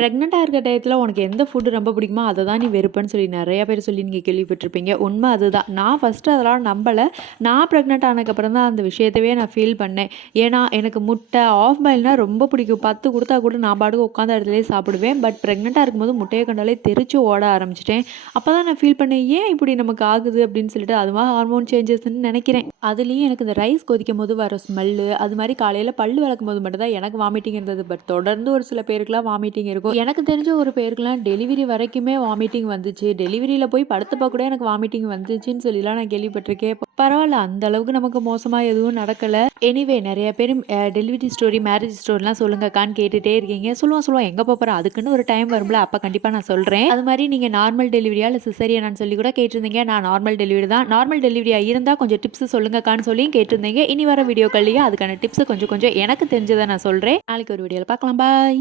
ப்ரெக்னென்ட்டா இருக்க டயத்துல உனக்கு எந்த ஃபுட் ரொம்ப பிடிக்குமோ அத தான் நீ வெறுப்பேன்னு சொல்லி நெறைய பேர் சொல்லி நீங்க கேள்விப்பட்டிருப்பீங்க. உண்ம அதுதான். நான் ஃபர்ஸ்ட்டு அதெல்லாம் நம்பல. நான் ப்ரெக்னென்ட் ஆனதுக்கப்புறம் தான் அந்த விஷயத்தவே நான் ஃபீல் பண்ணேன். ஏன்னா, எனக்கு முட்டை, ஆஃப் பாயில்னா ரொம்ப பிடிக்கும். 10 குடுத்தா கூட நான் பாட்டுக்கு உட்காந்த இடத்துலயே சாப்பிடுவேன். பட் ப்ரெக்னென்ட்டா இருக்கும்போது முட்டைய கண்டாலே தெறிச்சு ஓட ஆரம்பிச்சுட்டேன். அப்பதான் நான் ஃபீல் பண்ணேன், ஏன் இப்படி நமக்கு ஆகுது அப்படின்னு சொல்லிட்டு, அதுவா ஹார்மோன் சேஞ்சஸ்ன்னு நெனைக்கிறேன். அதுலயும் எனக்கு இந்த ரைஸ் கொதிக்கும்போது வர ஸ்மெல்லு, அது மாரி காலையில பல்லு விளக்கும்போது மட்டும் தான் எனக்கு வாமிட்டிங் இருந்தது. பட் தொடர்ந்து ஒரு சில பேருக்குலாம் வாமிட்டிங் இருக்கும். எனக்கு தெரிஞ்ச ஒரு பேருக்குலாம் டெலிவரி வரைக்குமே வாமிட்டிங் வந்துச்சு. டெலிவரியில போய் படுத்தப்ப கூட எனக்கு வாமிட்டிங் வந்துச்சுன்னு சொல்லிலாம் நான் கேள்விப்பட்டிருக்கேன். பரவால்ல அந்த அளவுக்கு நமக்கு மோசமா எதுவும் நடக்கல. எனிவே நெறைய பேரு டெலிவரி ஸ்டோரி, மேரேஜ் ஸ்டோரிலாம் சொல்லுங்கக்கான்னு கேட்டுட்டே இருக்கீங்க. சொல்லுவோம். எங்க போறோம்? அதுக்குன்னு ஒரு டைம் வரும்ல. அப்ப கண்டிப்பா நான் சொல்றேன். அது மாரி நீங்க நார்மல் டெலிவரியா இல்ல சிசேரியனான்னு சொல்லி கூட கேட்டிருந்தீங்க. நான் நார்மல் டெலிவரி தான். நார்மல் டெலிவரியா இருந்தா கொஞ்சம் டிப்ஸ் சொல்லுங்கக்கான்னு சொல்லியும் கேட்டிருந்தீங்க. இனி வர வீடியோக்கள்லயும் அதுக்கான டிப்ஸ் கொஞ்சம் கொஞ்சம் எனக்கு தெரிஞ்சத நான் சொல்றேன். நாளைக்கு ஒரு வீடியோல பார்க்கலாம். பாய்.